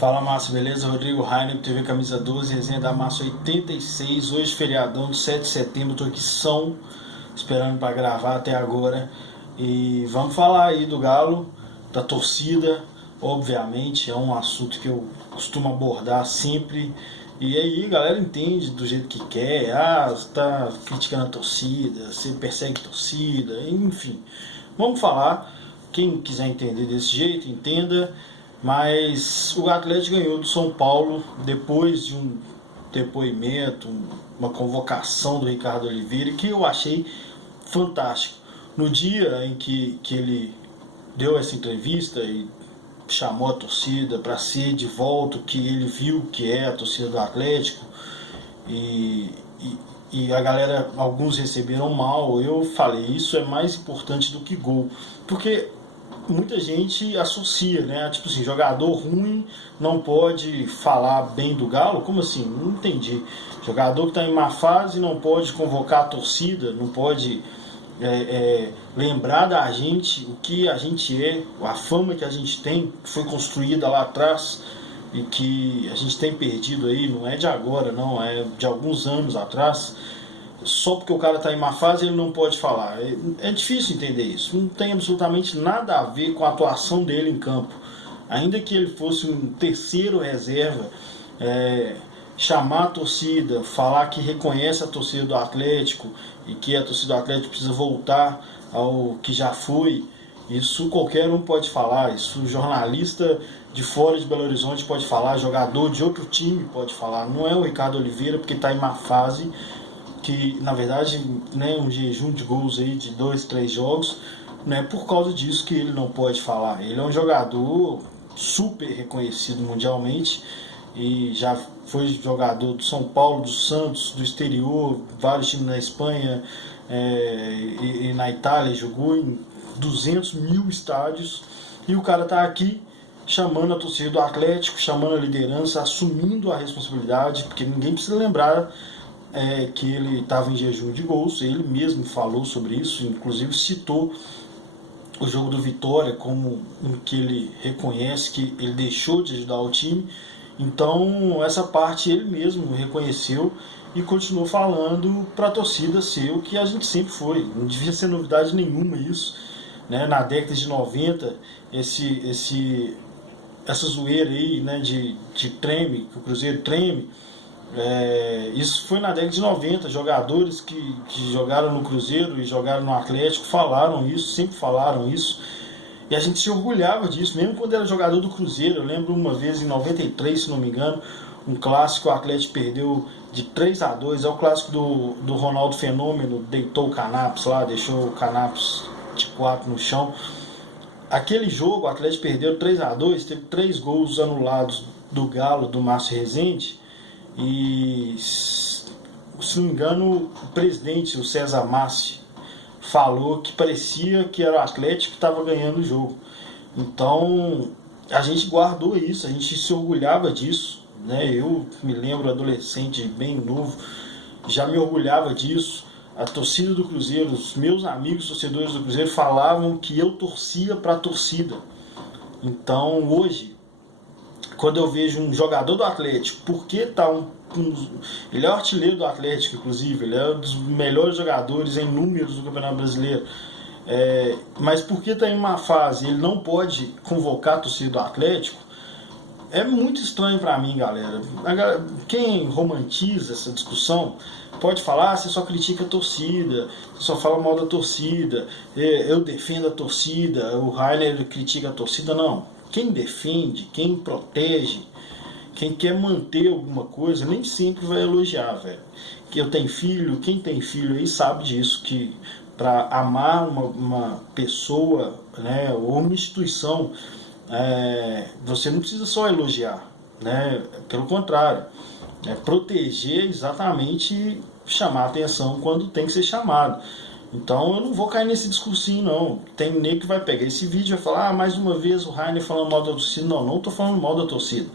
Fala, Márcio, beleza? Rodrigo Rainer, TV Camisa 12, resenha da Massa 86. Hoje, feriadão de 7 de setembro, tô aqui esperando para gravar até agora. E vamos falar aí do Galo, da torcida. Obviamente, é um assunto que eu costumo abordar sempre. E aí, a galera entende do jeito que quer. Ah, você tá criticando a torcida, você persegue a torcida, enfim. Vamos falar. Quem quiser entender desse jeito, entenda. Mas o Atlético ganhou do São Paulo depois de um depoimento, uma convocação do Ricardo Oliveira, que eu achei fantástico. No dia em que ele deu essa entrevista e chamou a torcida para ser de volta o que ele viu que é a torcida do Atlético, e, e a galera, alguns receberam mal, eu falei, isso é mais importante do que gol, porque muita gente associa, né? Tipo assim, jogador ruim não pode falar bem do Galo? Como assim? Não entendi. Jogador que está em má fase não pode convocar a torcida, não pode lembrar da gente o que a gente é, a fama que a gente tem, que foi construída lá atrás e que a gente tem perdido aí, não é de agora, não, é de alguns anos atrás. Só porque o cara está em má fase ele não pode falar. É difícil entender isso. Não tem absolutamente nada a ver com a atuação dele em campo. Ainda que ele fosse um terceiro reserva, chamar a torcida, falar que reconhece a torcida do Atlético e que a torcida do Atlético precisa voltar ao que já foi, isso qualquer um pode falar. Isso jornalista de fora de Belo Horizonte pode falar, jogador de outro time pode falar. Não é o Ricardo Oliveira porque está em má fase, que na verdade, né, um jejum de gols aí de 2, 3 jogos, não é por causa disso que ele não pode falar. Ele é um jogador super reconhecido mundialmente e já foi jogador do São Paulo, do Santos, do exterior, vários times na Espanha e na Itália, jogou em 200 mil estádios, e o cara tá aqui chamando a torcida do Atlético, chamando a liderança, assumindo a responsabilidade, porque ninguém precisa lembrar que ele estava em jejum de gols. Ele mesmo falou sobre isso, inclusive citou o jogo do Vitória como um que ele reconhece que ele deixou de ajudar o time. Então essa parte ele mesmo reconheceu e continuou falando para a torcida ser o que a gente sempre foi. Não devia ser novidade nenhuma isso, né? Na década de 90, essa zoeira aí, né, de treme, que o Cruzeiro treme, isso foi na década de 90. Jogadores que jogaram no Cruzeiro e jogaram no Atlético falaram isso, sempre falaram isso, e a gente se orgulhava disso, mesmo quando era jogador do Cruzeiro. Eu lembro uma vez em 93, se não me engano, um clássico, o Atlético perdeu de 3-2, é o clássico do Ronaldo Fenômeno, deitou o Canapes lá, deixou o Canapes de 4 no chão. Aquele jogo, o Atlético perdeu 3-2, teve 3 gols anulados do Galo, do Márcio Rezende. E, se não me engano, o presidente, o César Massi, falou que parecia que era o Atlético que estava ganhando o jogo. Então a gente guardou isso, a gente se orgulhava disso, né? Eu me lembro, adolescente, bem novo, já me orgulhava disso. A torcida do Cruzeiro, os meus amigos torcedores do Cruzeiro falavam que eu torcia para a torcida. Então hoje, quando eu vejo um jogador do Atlético, porque tá ele é o artilheiro do Atlético, inclusive, ele é um dos melhores jogadores em números do Campeonato Brasileiro, mas porque está em uma fase, ele não pode convocar a torcida do Atlético. É muito estranho para mim, galera. Quem romantiza essa discussão pode falar, você só critica a torcida, você só fala mal da torcida, eu defendo a torcida, o Rainer critica a torcida. Não. Quem defende, quem protege, quem quer manter alguma coisa, nem sempre vai elogiar, velho. Que eu tenho filho, quem tem filho aí sabe disso, que para amar uma pessoa, né, ou uma instituição, você não precisa só elogiar, né? Pelo contrário, proteger, exatamente, chamar atenção quando tem que ser chamado. Então eu não vou cair nesse discursinho, não. Tem nego que vai pegar esse vídeo e vai falar, mais uma vez o Rainer falando mal da torcida. Não, não estou falando mal da torcida.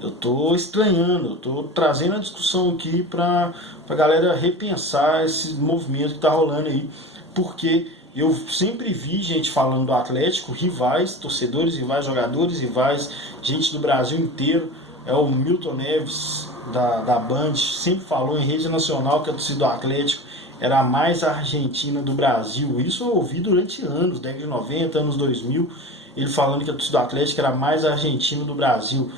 Eu estou estranhando, eu estou trazendo a discussão aqui para a galera repensar esse movimento que está rolando aí. Porque eu sempre vi gente falando do Atlético, rivais, torcedores rivais, jogadores rivais, gente do Brasil inteiro. É o Milton Neves, da Band, sempre falou em rede nacional que a torcida do Atlético era a mais argentina do Brasil. Isso eu ouvi durante anos, década de 90, anos 2000, ele falando que a torcida do Atlético era a mais argentina do Brasil.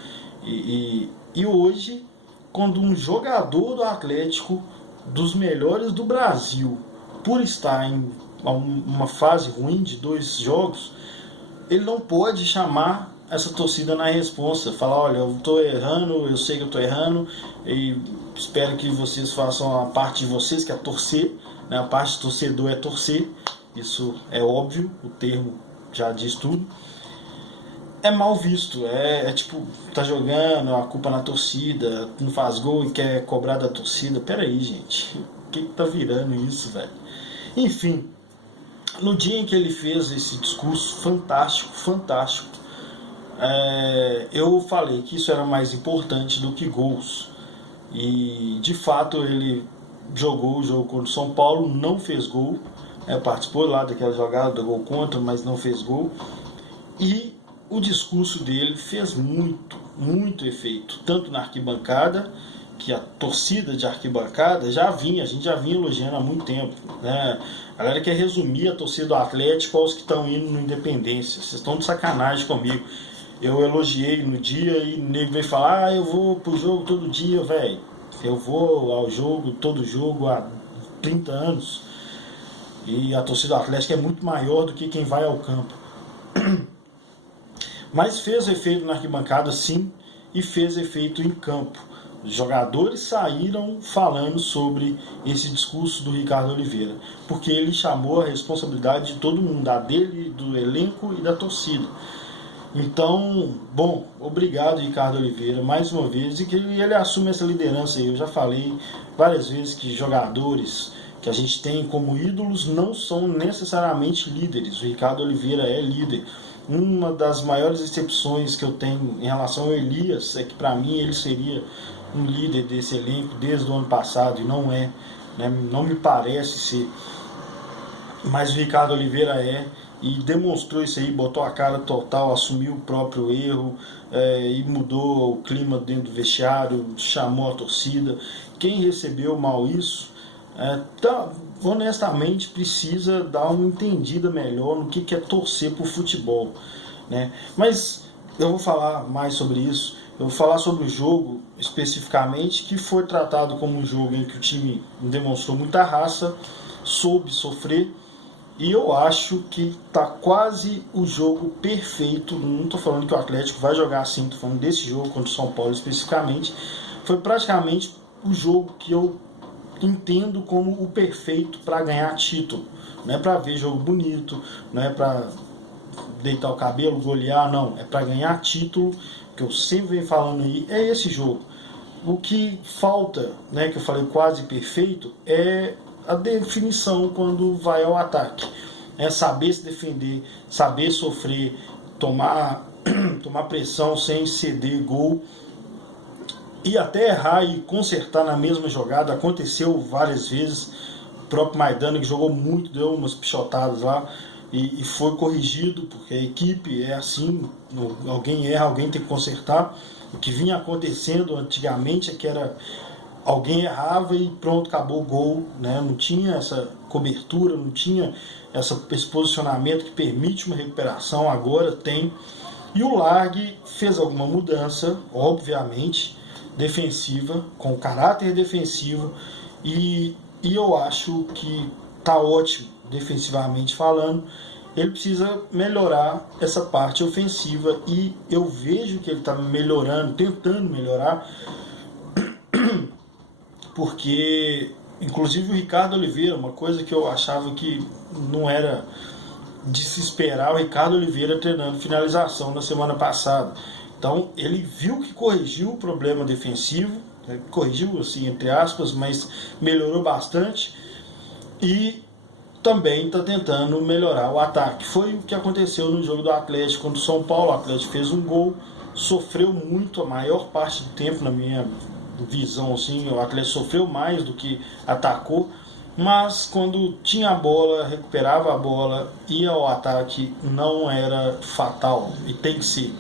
E hoje, quando um jogador do Atlético, dos melhores do Brasil, por estar em uma fase ruim de 2 jogos, ele não pode chamar essa torcida na responsa, falar, olha, eu estou errando, eu sei que eu estou errando e espero que vocês façam a parte de vocês, que é torcer, né? A parte do torcedor é torcer, isso é óbvio, o termo já diz tudo. É mal visto, é tipo, tá jogando, a culpa na torcida, não faz gol e quer cobrar da torcida. Pera aí, gente, o que tá virando isso, velho? Enfim, no dia em que ele fez esse discurso fantástico, eu falei que isso era mais importante do que gols. E de fato ele jogou o jogo contra o São Paulo, não fez gol, participou lá daquela jogada do gol contra, mas não fez gol. E o discurso dele fez muito efeito, tanto na arquibancada, que a torcida de arquibancada a gente já vinha elogiando há muito tempo, né? A galera quer resumir a torcida do Atlético aos que estão indo no Independência. Vocês estão de sacanagem comigo. Eu elogiei no dia e o nego veio falar, eu vou pro jogo todo dia, velho. Eu vou ao jogo, todo jogo, há 30 anos. E a torcida do Atlético é muito maior do que quem vai ao campo. Mas fez efeito na arquibancada, sim, e fez efeito em campo. Os jogadores saíram falando sobre esse discurso do Ricardo Oliveira, porque ele chamou a responsabilidade de todo mundo, da dele, do elenco e da torcida. Então, bom, obrigado Ricardo Oliveira, mais uma vez, e que ele assume essa liderança aí. Eu já falei várias vezes que jogadores que a gente tem como ídolos não são necessariamente líderes. O Ricardo Oliveira é líder. Uma das maiores exceções que eu tenho em relação ao Elias é que para mim ele seria um líder desse elenco desde o ano passado, e não é, né? Não me parece ser, mas o Ricardo Oliveira e demonstrou isso aí, botou a cara total, assumiu o próprio erro, e mudou o clima dentro do vestiário, chamou a torcida. Quem recebeu mal isso, honestamente precisa dar uma entendida melhor no que é torcer por futebol, né? Mas eu vou falar mais sobre isso. Eu vou falar sobre o jogo especificamente, que foi tratado como um jogo em que o time demonstrou muita raça, soube sofrer, e eu acho que está quase o jogo perfeito. Não estou falando que o Atlético vai jogar assim, estou falando desse jogo contra o São Paulo especificamente. Foi praticamente o jogo que eu entendo como o perfeito para ganhar título. Não é para ver jogo bonito, não é para deitar o cabelo, golear, não. É para ganhar título, que eu sempre venho falando aí, é esse jogo. O que falta, né, que eu falei quase perfeito, é a definição quando vai ao ataque. É saber se defender, saber sofrer, tomar pressão sem ceder gol, e até errar e consertar na mesma jogada. Aconteceu várias vezes. O próprio Maidana, que jogou muito, deu umas pichotadas lá e foi corrigido, porque a equipe é assim, alguém erra, alguém tem que consertar. O que vinha acontecendo antigamente é que era alguém errava e pronto, acabou o gol, né? Não tinha essa cobertura, não tinha esse posicionamento que permite uma recuperação. Agora tem. E o Largue fez alguma mudança, obviamente, defensiva, com caráter defensivo, e eu acho que tá ótimo defensivamente falando. Ele precisa melhorar essa parte ofensiva, e eu vejo que ele está melhorando, tentando melhorar, porque inclusive o Ricardo Oliveira, uma coisa que eu achava que não era de se esperar, o Ricardo Oliveira treinando finalização na semana passada. Então ele viu que corrigiu o problema defensivo, né? Corrigiu assim entre aspas, mas melhorou bastante, e também está tentando melhorar o ataque. Foi o que aconteceu no jogo do Atlético contra o São Paulo. O Atlético fez um gol, sofreu muito a maior parte do tempo, na minha visão, assim, o Atlético sofreu mais do que atacou, mas quando tinha a bola, recuperava a bola, ia ao ataque, não era fatal, e tem que ser.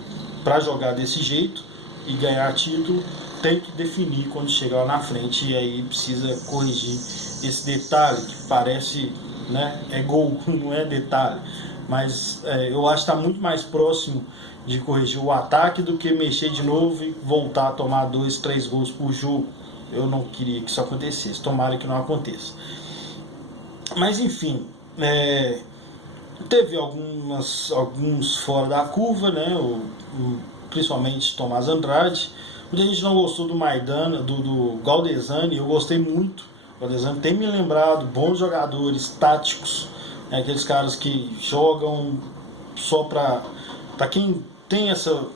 para jogar desse jeito e ganhar título, tem que definir quando chegar lá na frente, e aí precisa corrigir esse detalhe que parece, né, é gol, não é detalhe, mas eu acho que está muito mais próximo de corrigir o ataque do que mexer de novo e voltar a tomar 2, 3 gols por jogo. Eu não queria que isso acontecesse, tomara que não aconteça. Mas enfim, teve alguns fora da curva, né? Principalmente Tomás Andrade. Muita gente não gostou do Maidana, do Galdesani. Eu gostei muito. O Galdesani tem me lembrado bons jogadores táticos, né? Aqueles caras que jogam só para quem tem essa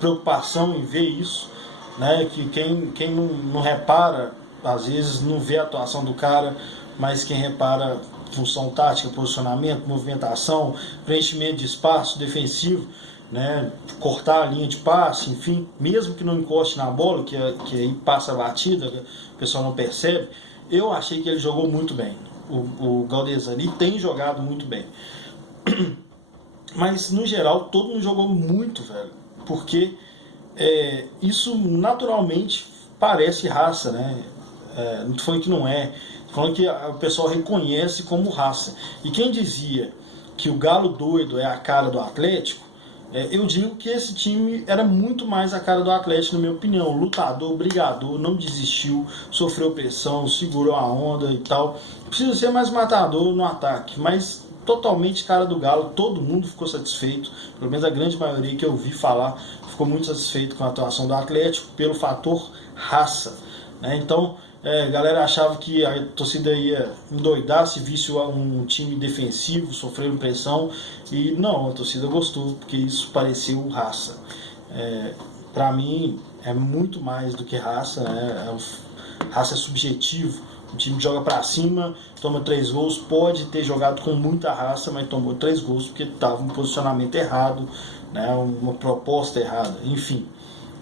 preocupação em ver isso, né? Que quem não repara, às vezes não vê a atuação do cara, mas quem repara função tática, posicionamento, movimentação, preenchimento de espaço defensivo, né, cortar a linha de passe, enfim, mesmo que não encoste na bola, que aí passa a batida, o pessoal não percebe. Eu achei que ele jogou muito bem, o Galdesani tem jogado muito bem. Mas no geral todo mundo jogou muito, velho, porque isso naturalmente parece raça, né? Não tô falando que não é, tô falando que o pessoal reconhece como raça. E quem dizia que o Galo doido é a cara do Atlético, eu digo que esse time era muito mais a cara do Atlético, na minha opinião. Lutador, brigador, não desistiu, sofreu pressão, segurou a onda e tal. Precisa ser mais matador no ataque, mas totalmente cara do Galo. Todo mundo ficou satisfeito, pelo menos a grande maioria que eu ouvi falar ficou muito satisfeito com a atuação do Atlético pelo fator raça, né? Então a galera achava que a torcida ia endoidar se visse um time defensivo sofrendo pressão, e não, a torcida gostou, porque isso pareceu raça. Para mim é muito mais do que raça, né? Raça é subjetivo. O time joga para cima, toma 3 gols, pode ter jogado com muita raça, mas tomou 3 gols porque estava um posicionamento errado, né? Uma proposta errada, enfim.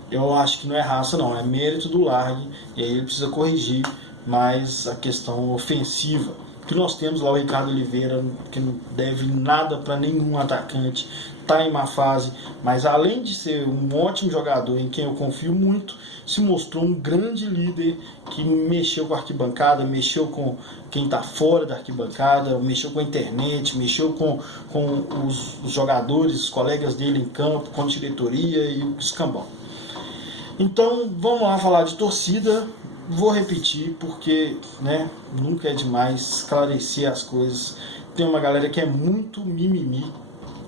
Eu acho que não é raça não, é mérito do Largue, e aí ele precisa corrigir mais a questão ofensiva. Que nós temos lá o Ricardo Oliveira, que não deve nada para nenhum atacante, está em má fase, mas além de ser um ótimo jogador em quem eu confio muito, se mostrou um grande líder que mexeu com a arquibancada, mexeu com quem está fora da arquibancada, mexeu com a internet, mexeu com os jogadores, os colegas dele em campo, com a diretoria e o escambau. Então vamos lá falar de torcida. Vou repetir porque, né, nunca é demais esclarecer as coisas. Tem uma galera que é muito mimimi,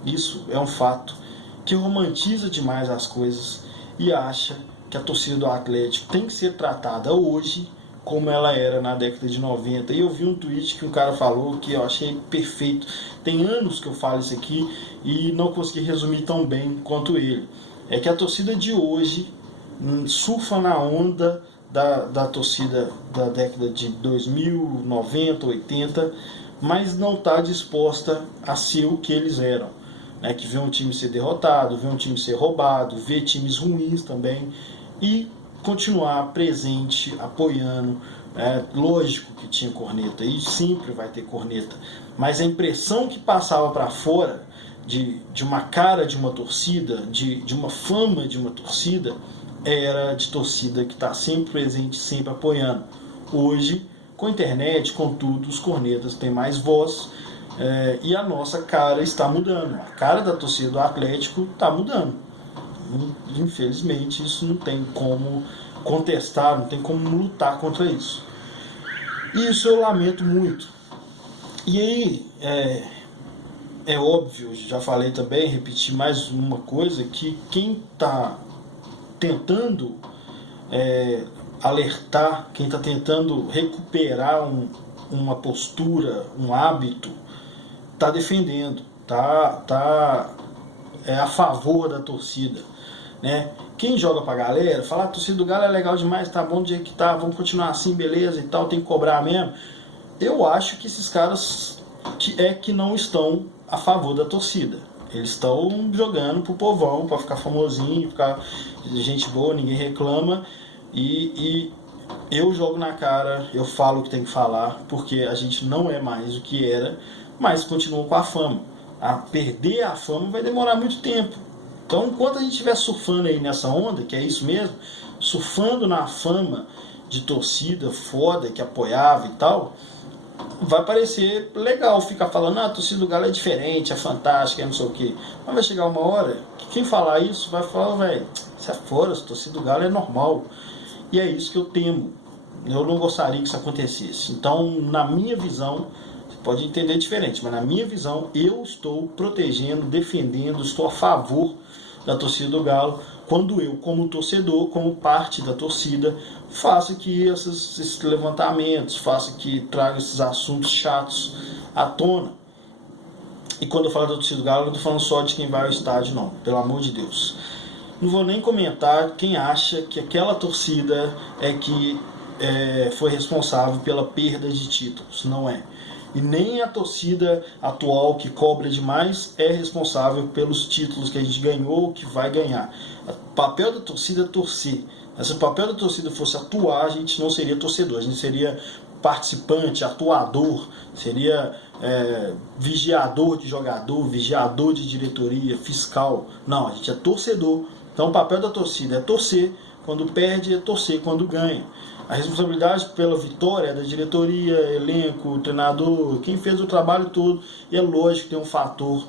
isso é um fato, que romantiza demais as coisas e acha que a torcida do Atlético tem que ser tratada hoje como ela era na década de 90. E eu vi um tweet que um cara falou que eu achei perfeito. Tem anos que eu falo isso aqui e não consegui resumir tão bem quanto ele. É que a torcida de hoje surfa na onda da torcida da década de 2000, 90, 80, mas não está disposta a ser o que eles eram, né? Que vê um time ser derrotado, vê um time ser roubado, vê times ruins também, e continuar presente, apoiando. Lógico que tinha corneta, e sempre vai ter corneta, mas a impressão que passava para fora de uma cara de uma torcida, de uma fama de uma torcida, era de torcida que está sempre presente, sempre apoiando. Hoje, com a internet, com tudo, os cornetas têm mais voz, e a nossa cara está mudando. A cara da torcida do Atlético está mudando. Infelizmente, isso não tem como contestar, não tem como lutar contra isso. E isso eu lamento muito. E aí, é óbvio, já falei também, repetir mais uma coisa, que quem está tentando alertar, quem está tentando recuperar uma postura, um hábito, está defendendo, tá a favor da torcida, né? Quem joga pra galera, fala, a torcida do Galo é legal demais, tá bom do jeito que tá, vamos continuar assim, beleza e tal, tem que cobrar mesmo. Eu acho que esses caras que não estão a favor da torcida. Eles estão jogando pro povão, para ficar famosinho, ficar gente boa, ninguém reclama. E eu jogo na cara, eu falo o que tem que falar, porque a gente não é mais o que era, mas continua com a fama. A perder a fama vai demorar muito tempo. Então, enquanto a gente estiver surfando aí nessa onda, que é isso mesmo, surfando na fama de torcida foda, que apoiava e tal, vai parecer legal ficar falando, a torcida do Galo é diferente, é fantástica, é não sei o quê. Mas vai chegar uma hora que quem falar isso vai falar, velho, sai fora, a torcida do Galo é normal. E é isso que eu temo. Eu não gostaria que isso acontecesse. Então, na minha visão, você pode entender diferente, mas na minha visão, eu estou protegendo, defendendo, estou a favor da torcida do Galo, quando eu, como torcedor, como parte da torcida, faço aqui esses levantamentos, faço que traga esses assuntos chatos à tona. E quando eu falo da torcida do Galo, eu não estou falando só de quem vai ao estádio, não, pelo amor de Deus. Não vou nem comentar quem acha que aquela torcida é que foi responsável pela perda de títulos, não é. E nem a torcida atual, que cobra demais, é responsável pelos títulos que a gente ganhou ou que vai ganhar. O papel da torcida é torcer. Se o papel da torcida fosse atuar, a gente não seria torcedor, a gente seria participante, atuador, seria vigiador de jogador, vigiador de diretoria, fiscal. Não, a gente é torcedor. Então o papel da torcida é torcer quando perde, é torcer quando ganha. A responsabilidade pela vitória é da diretoria, elenco, treinador, quem fez o trabalho todo. E é lógico que tem um fator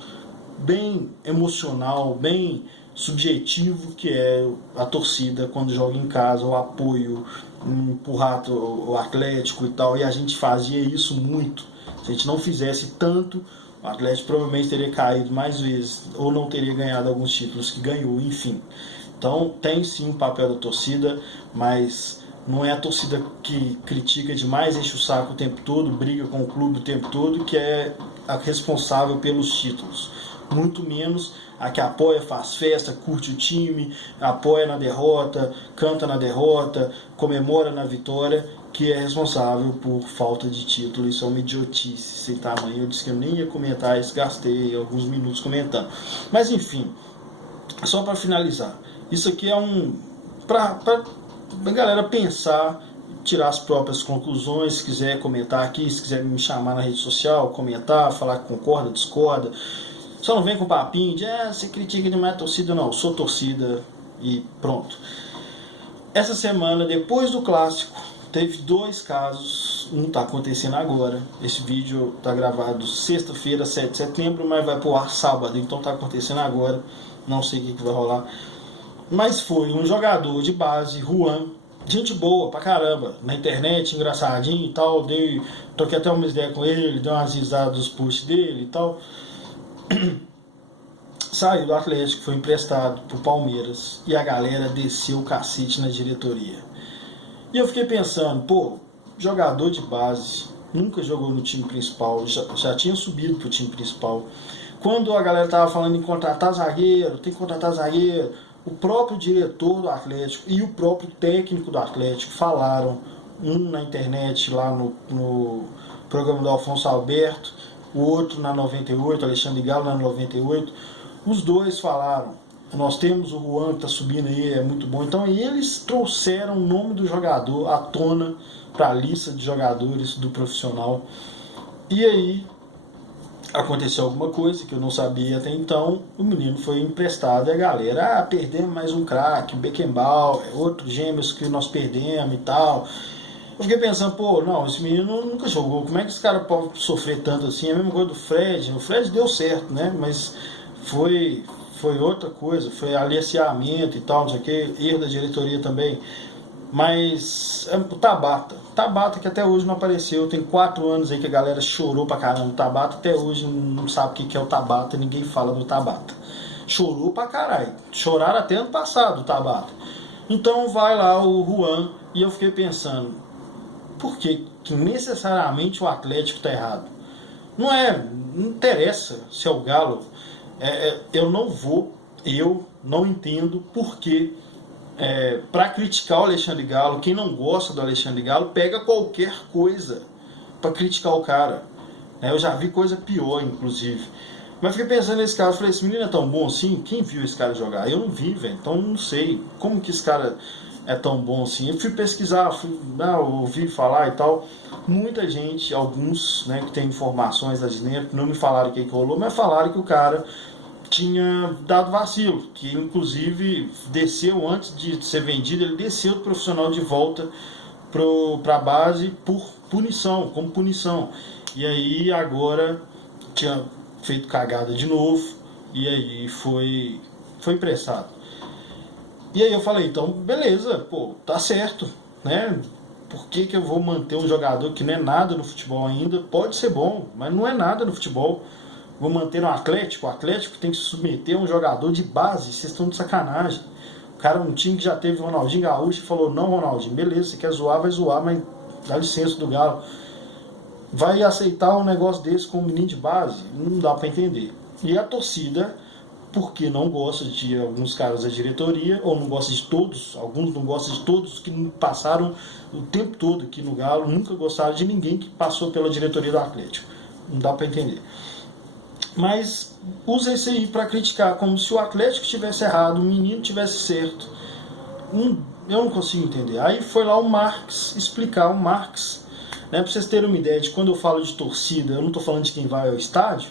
bem emocional, bem subjetivo, que é a torcida quando joga em casa, o apoio, empurrar o Atlético e tal. E a gente fazia isso muito. Se a gente não fizesse tanto, o Atlético provavelmente teria caído mais vezes ou não teria ganhado alguns títulos que ganhou, enfim. Então tem sim um papel da torcida, mas não é a torcida que critica demais, enche o saco o tempo todo, briga com o clube o tempo todo, que é a responsável pelos títulos. Muito menos a que apoia, faz festa, curte o time, apoia na derrota, canta na derrota, comemora na vitória, que é responsável por falta de título. Isso é uma idiotice sem tamanho. Eu disse que eu nem ia comentar isso, gastei alguns minutos comentando. Mas enfim, só para finalizar, isso aqui é para a galera pensar, tirar as próprias conclusões. Se quiser comentar aqui, se quiser me chamar na rede social, comentar, falar que concorda, discorda. Só não vem com papinho de você critica demais a torcida. Não, eu sou torcida e pronto. Essa semana, depois do clássico, teve 2 casos. Um está acontecendo agora. Esse vídeo está gravado sexta-feira, 7 de setembro, mas vai pro ar sábado, então está acontecendo agora. Não sei o que vai rolar. Mas foi um jogador de base, Juan, gente boa pra caramba, na internet, engraçadinho e tal. Troquei até uma ideia com ele, dei umas risadas dos posts dele e tal. Saiu do Atlético, foi emprestado pro Palmeiras e a galera desceu o cacete na diretoria. E eu fiquei pensando, jogador de base, nunca jogou no time principal, já tinha subido pro time principal. Quando a galera tava falando em contratar zagueiro, tem que contratar zagueiro, o próprio diretor do Atlético e o próprio técnico do Atlético falaram, um na internet lá no programa do Alfonso Alberto, o outro na 98, Alexandre Galo na 98, os dois falaram, nós temos o Juan que está subindo aí, é muito bom. Então eles trouxeram o nome do jogador à tona para a lista de jogadores do profissional. E aí aconteceu alguma coisa que eu não sabia até então, o menino foi emprestado e a galera, perdemos mais um craque, Beckenbauer, outro gêmeos que nós perdemos e tal. Eu fiquei pensando, não, esse menino nunca jogou, como é que esse cara pode sofrer tanto assim? É a mesma coisa do Fred, o Fred deu certo, né, mas foi outra coisa, foi aliciamento e tal, não sei o que, erro da diretoria também. Mas o Tabata que até hoje não apareceu, tem 4 anos aí que a galera chorou pra caramba. O Tabata até hoje não sabe o que é o Tabata, ninguém fala do Tabata. Chorou pra caralho, choraram até ano passado o Tabata. Então vai lá o Juan, e eu fiquei pensando, por que necessariamente o Atlético tá errado? Não interessa se é o Galo, eu não entendo por que para criticar o Alexandre Galo, quem não gosta do Alexandre Galo pega qualquer coisa para criticar o cara. Eu já vi coisa pior, inclusive. Mas fiquei pensando nesse caso, falei, esse menino é tão bom assim? Quem viu esse cara jogar? Eu não vi, velho, então não sei como que esse cara é tão bom assim. Eu fui pesquisar, ouvi falar e tal. Muita gente, alguns, né, que tem informações da dentro, não me falaram o que rolou, mas falaram que o cara tinha dado vacilo, que inclusive desceu antes de ser vendido, ele desceu do profissional de volta para a base por punição, como punição. E aí agora tinha feito cagada de novo e aí foi emprestado. E aí eu falei, então beleza, pô, tá certo, né? Por que eu vou manter um jogador que não é nada no futebol ainda? Pode ser bom, mas não é nada no futebol. Vou manter no Atlético. O Atlético tem que se submeter a um jogador de base. Vocês estão de sacanagem. O cara, um time que já teve o Ronaldinho Gaúcho, falou, não, Ronaldinho, beleza, você quer zoar, vai zoar, mas dá licença do Galo. Vai aceitar um negócio desse com um menino de base? Não dá para entender. E a torcida, porque não gosta de alguns caras da diretoria, ou não gosta de todos, alguns não gostam de todos que passaram o tempo todo aqui no Galo, nunca gostaram de ninguém que passou pela diretoria do Atlético. Não dá para entender. Mas usa isso aí para criticar, como se o Atlético tivesse errado, o menino tivesse certo. Eu não consigo entender. Aí foi lá o Marx explicar, o Marx, né, para vocês terem uma ideia de quando eu falo de torcida, eu não estou falando de quem vai ao estádio.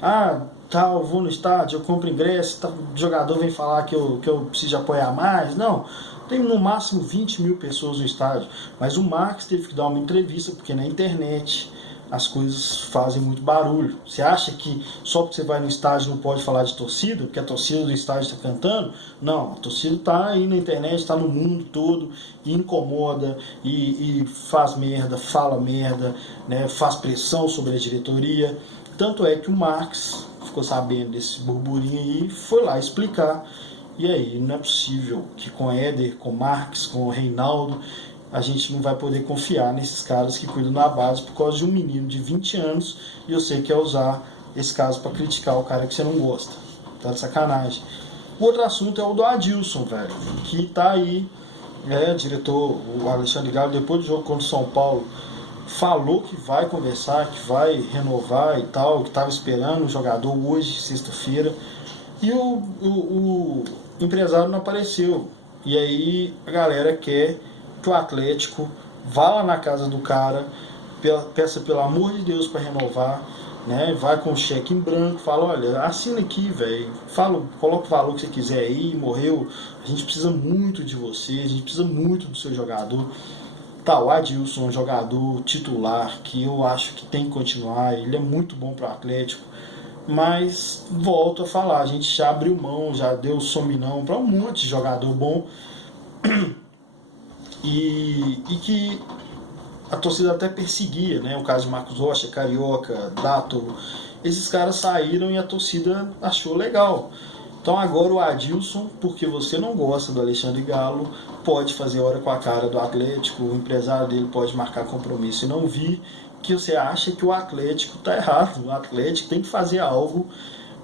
Ah, tá, eu vou no estádio, eu compro ingresso, tá, o jogador vem falar que eu preciso apoiar mais. Não, tem no máximo 20 mil pessoas no estádio. Mas o Marx teve que dar uma entrevista, porque na internet as coisas fazem muito barulho. Você acha que só porque você vai no estádio não pode falar de torcida, porque a torcida do estádio está cantando? Não, a torcida está aí na internet, está no mundo todo, e incomoda, e faz merda, fala merda, né, faz pressão sobre a diretoria. Tanto é que o Marx ficou sabendo desse burburinho aí e foi lá explicar. E aí, não é possível que com Éder, com Marx, com Reinaldo, a gente não vai poder confiar nesses caras que cuidam da base por causa de um menino de 20 anos e eu sei que é usar esse caso para criticar o cara que você não gosta. Tá de sacanagem. O outro assunto é o do Adilson, velho, que tá aí, diretor, o Alexandre Galo, depois do jogo contra o São Paulo, falou que vai conversar, que vai renovar e tal, que estava esperando o jogador hoje, sexta-feira, e o empresário não apareceu. E aí a galera quer que o Atlético vá lá na casa do cara, peça pelo amor de Deus para renovar, né? Vai com o cheque em branco, fala, olha, assina aqui, velho, coloca o valor que você quiser aí, morreu, a gente precisa muito de você, a gente precisa muito do seu jogador. Tá, o Adilson é um jogador titular que eu acho que tem que continuar, ele é muito bom para o Atlético, mas volto a falar, a gente já abriu mão, já deu sominão para um monte de jogador bom e que a torcida até perseguia, né? O caso de Marcos Rocha, Carioca, Dato, esses caras saíram e a torcida achou legal. Então agora o Adilson, porque você não gosta do Alexandre Galo, pode fazer hora com a cara do Atlético, o empresário dele pode marcar compromisso e não vir, que você acha que o Atlético está errado. O Atlético tem que fazer algo,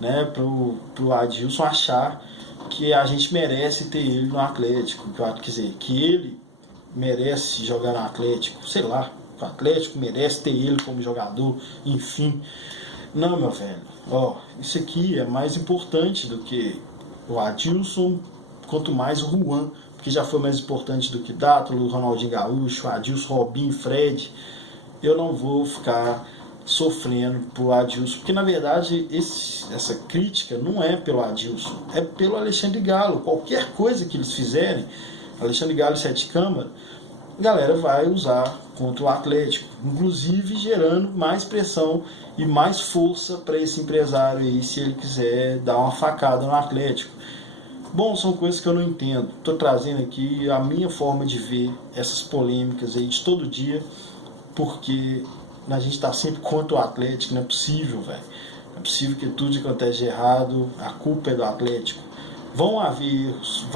né, pro Adilson achar que a gente merece ter ele no Atlético, quer dizer, que ele merece jogar no Atlético, sei lá, o Atlético merece ter ele como jogador, enfim. Não, meu velho, isso aqui é mais importante do que o Adilson, quanto mais o Juan, que já foi mais importante do que Dátulo, Ronaldinho Gaúcho, Adilson, Robinho, Fred. Eu não vou ficar sofrendo por Adilson, porque na verdade essa crítica não é pelo Adilson, é pelo Alexandre Galo. Qualquer coisa que eles fizerem, Alexandre Galo e Sete Câmara, a galera vai usar contra o Atlético, inclusive gerando mais pressão e mais força para esse empresário aí, se ele quiser dar uma facada no Atlético. Bom, são coisas que eu não entendo. Estou trazendo aqui a minha forma de ver essas polêmicas aí de todo dia, porque a gente está sempre contra o Atlético, não é possível, velho. Não é possível que tudo que acontece de errado, a culpa é do Atlético. Vão haver erros,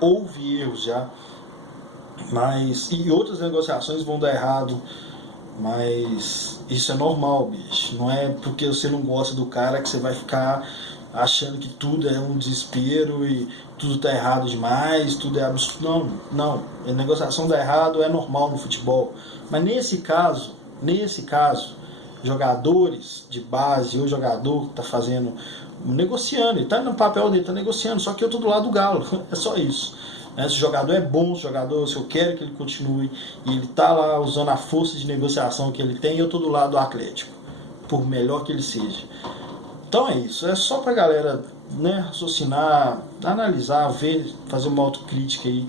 houve erros já, mas e outras negociações vão dar errado, mas isso é normal, bicho. Não é porque você não gosta do cara que você vai ficar achando que tudo é um desespero e tudo tá errado demais, tudo é absurdo. Não, a negociação dá errado, é normal no futebol. Mas nesse caso, jogadores de base ou jogador que tá fazendo, negociando, ele tá no papel dele, tá negociando, só que eu tô do lado do Galo, é só isso. Se o jogador é bom, se eu quero que ele continue e ele tá lá usando a força de negociação que ele tem, eu tô do lado do Atlético, por melhor que ele seja. Então é isso, é só pra galera né, raciocinar, analisar, ver, fazer uma autocrítica aí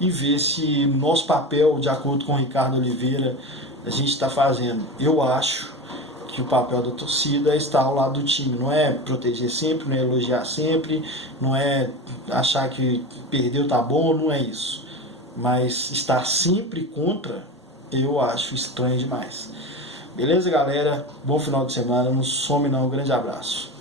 e ver se nosso papel, de acordo com o Ricardo Oliveira, a gente está fazendo. Eu acho que o papel da torcida é estar ao lado do time, não é proteger sempre, não é elogiar sempre, não é achar que perdeu tá bom, não é isso. Mas estar sempre contra, eu acho estranho demais. Beleza, galera? Bom final de semana, não some não, um grande abraço.